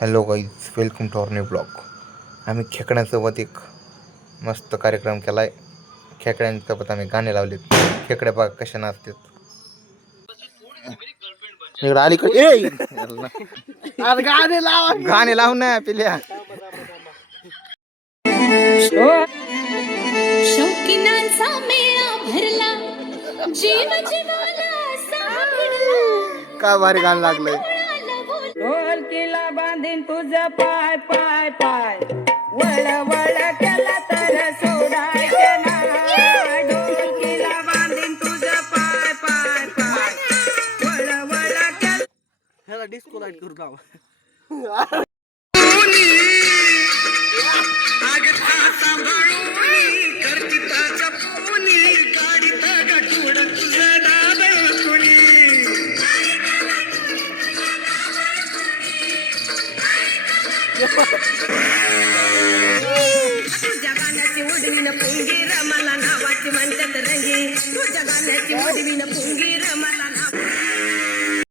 Hello guys, welcome to our new blog. आम्ही खेकड्यांसोबत एक मस्त कार्यक्रम केला आहे. खेकड्यांसोबत आम्ही गाणे लावलेत. खेकड्या बघा कशा नाचतात. इकडं अलीकडे गाणे लाव ना पिल्या. शौकीनांचा मेळा भरला, जीव जीवाला सापडला. काय भारी गाणं लागलंय. ढोलकीला बांधीन तुझं पाय पाय पाय, वळ वळ केला तर सोडायचं नाही. ढोलकीला बांधीन तुझं पाय पाय पाय, वळ वळ केला. ह्याला डिस्को लाईट करू लावा. तुझ्या गाण्याची उडवीन पुंगीर, मला नावाची म्हणतात रंगी. तुझ्या गाण्याची उडवीन पुंगीर, मला